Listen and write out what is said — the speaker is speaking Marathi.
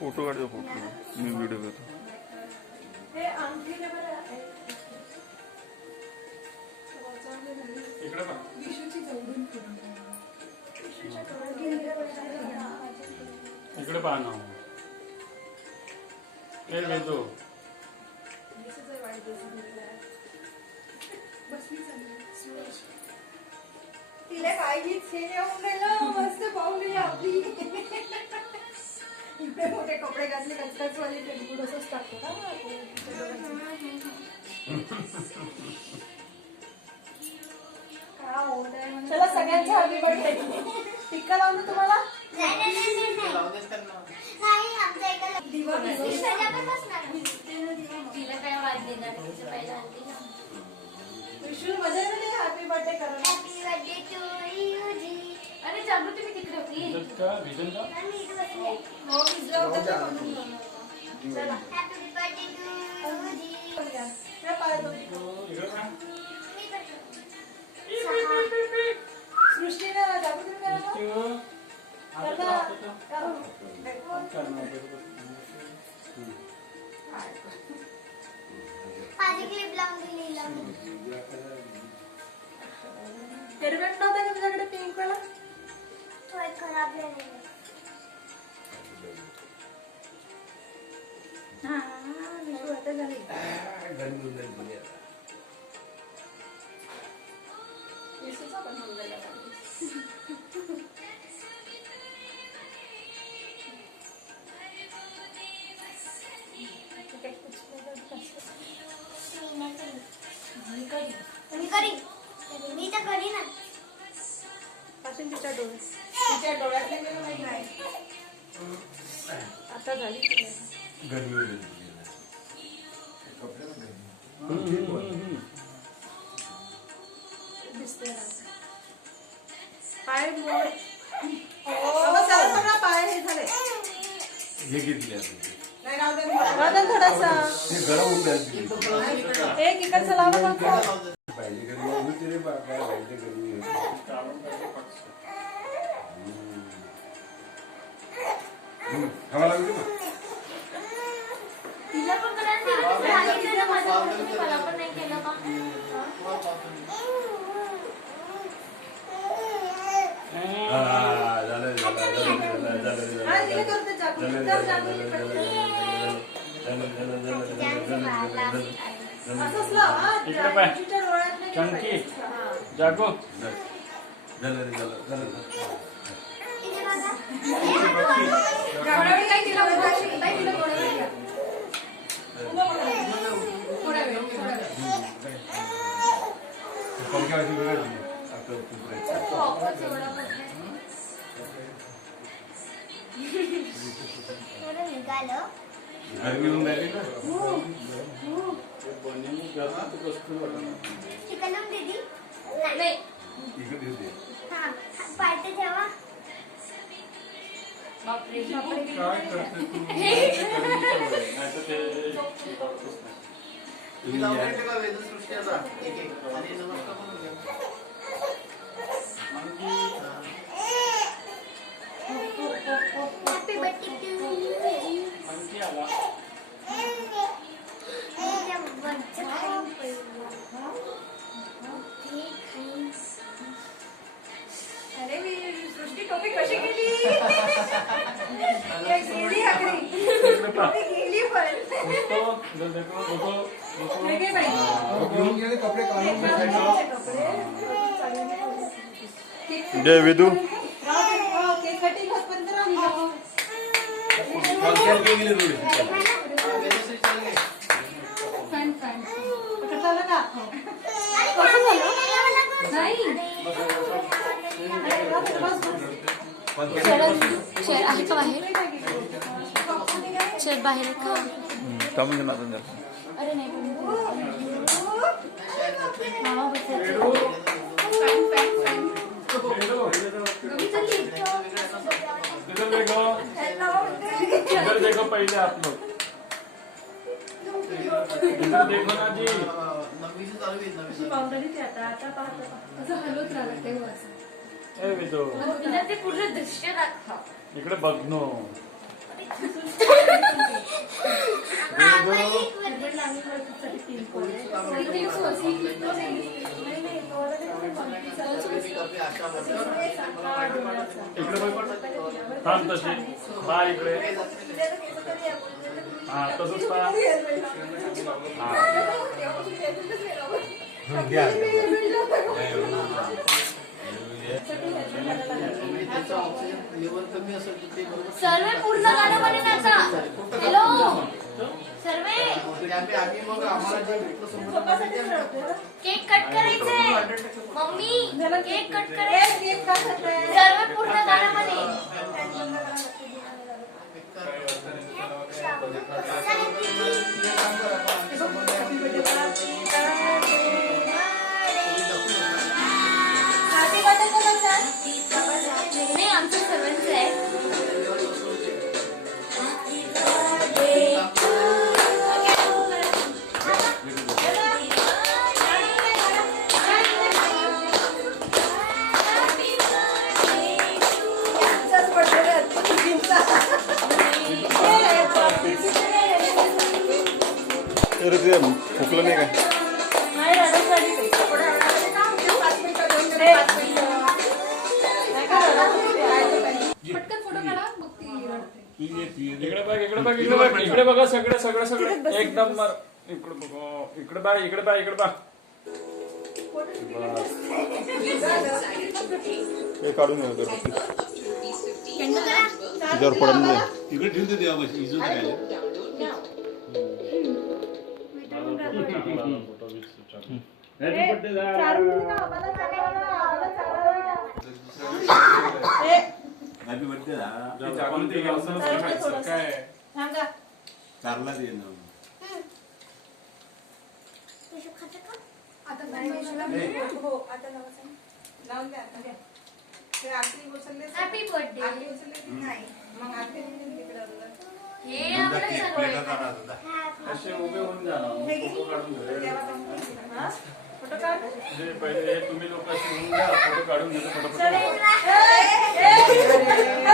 फोटो काढतो फोटो मी व्हिडिओ करतो इकडे पहा ना हे घेतो तिला काहीच हे येऊन गेलं मस्त पाहुली आपली इकडे मोठे कपडे घातले कचकचवाले ते असंच टाकतो ना चला सगळ्यांचा हॅपी बर्थडे टिक्का लावून तुम्हाला विष्णू मजा नाही हॅपी बर्थडे करा अरे जागृती मी तिकडे होती हो भिजला होता चला हॅपी बर्थडे टू यू मैं पाय दो सृष्टीने जागृती करा माझी क्लिप लावून दिली हेल्मेट नव्हता का तुझ्याकडे पिंक वाला तो एक खराब झालेला हां विष्णू आता झाली येसूचा पण होऊन गेला मी तर करी ना पासून तिच्या डोळ्यातले गेलं माहिती नाही आता झाली दिसते ना पाय मोड सगळा पाय हे झाले हे घेतले वादन थोडासा गरम होऊन जाईल एक इकडचं लावा ना पाहिजे घरी होती रे बा काय पाहिजे घरी हवा लागली ना तिला पण करायला मला पण नाही केलं का झालं इकडे पाय चंकी जागो गरमी होऊन राहिली ना चिकन दीदी नाही इकडे होते हां पायते ठेवा काय करते तू नाहीतर ते तुम्ही लावून ठेवा वेदसृष्ट्याचा एक एक आणि नमस्कार म्हणून घ्या हॅपी बर्थडे टू यू आणखी आला अरे मी सृष्टी टोपी कशी गेली गेली आखरी टोपी गेली पण वेगळे पाहिजे कपडे काढून कपडे जय विदू केक कटिंग होतपर्यंत राहू फॅन फॅन झालं का कसं झालं नाही शेर आहे का बाहेर शेर बाहेर आहे का थांबून ना अरे नाही इधर देखो पहले आप लोग इधर देखो ना जी ए विदो ते पूर्ण दृश्य दाखवा इकडे बघ नो इकडे बघ पण. थांब तशी पहा इकडे. हा तसंच पहा. त्याचं ऑक्सिजन लेवल कमी असेल तर ते बरोबर सर्वे पूर्ण गाणं म्हणेन आता. हॅलो सर्वे आम्ही मग आम्हाला जे भेटलं समोर केक कट करायचंय. मम्मी केक कट करायचंय. सर्वे पूर्ण गाणं म्हणे. नाही आमचं सर्वांचं आहे. तर ते फुकलं नाही काय पटकन फोटो काढा मग ती इकडे बघ इकडे बघ इकडे बघ इकडे बघा सगळं सगळं सगळं एकदम मार. इकडे बघ इकडे बघ इकडे बघ इकडे बघ. हे काढून येऊ तर तिच्यावर पडून जाईल. तिकडे ठेवून दे देवापाशी इजूत राहिले हॅपी बर्थडे काय चारला दे ना आता हो आता लावून द्या आता घ्या. ते आरती उचलले हॅपी बर्थडे. आरती उचलले नाही मग आरती तिकडे हे आपलं सर्व आहे. असे उभे होऊन जा ना. मग फोटो काढून घे. फोटो काढ. जे पहिले हे तुम्ही लोक असे होऊन जा फोटो काढून घेतो फटाफट. ए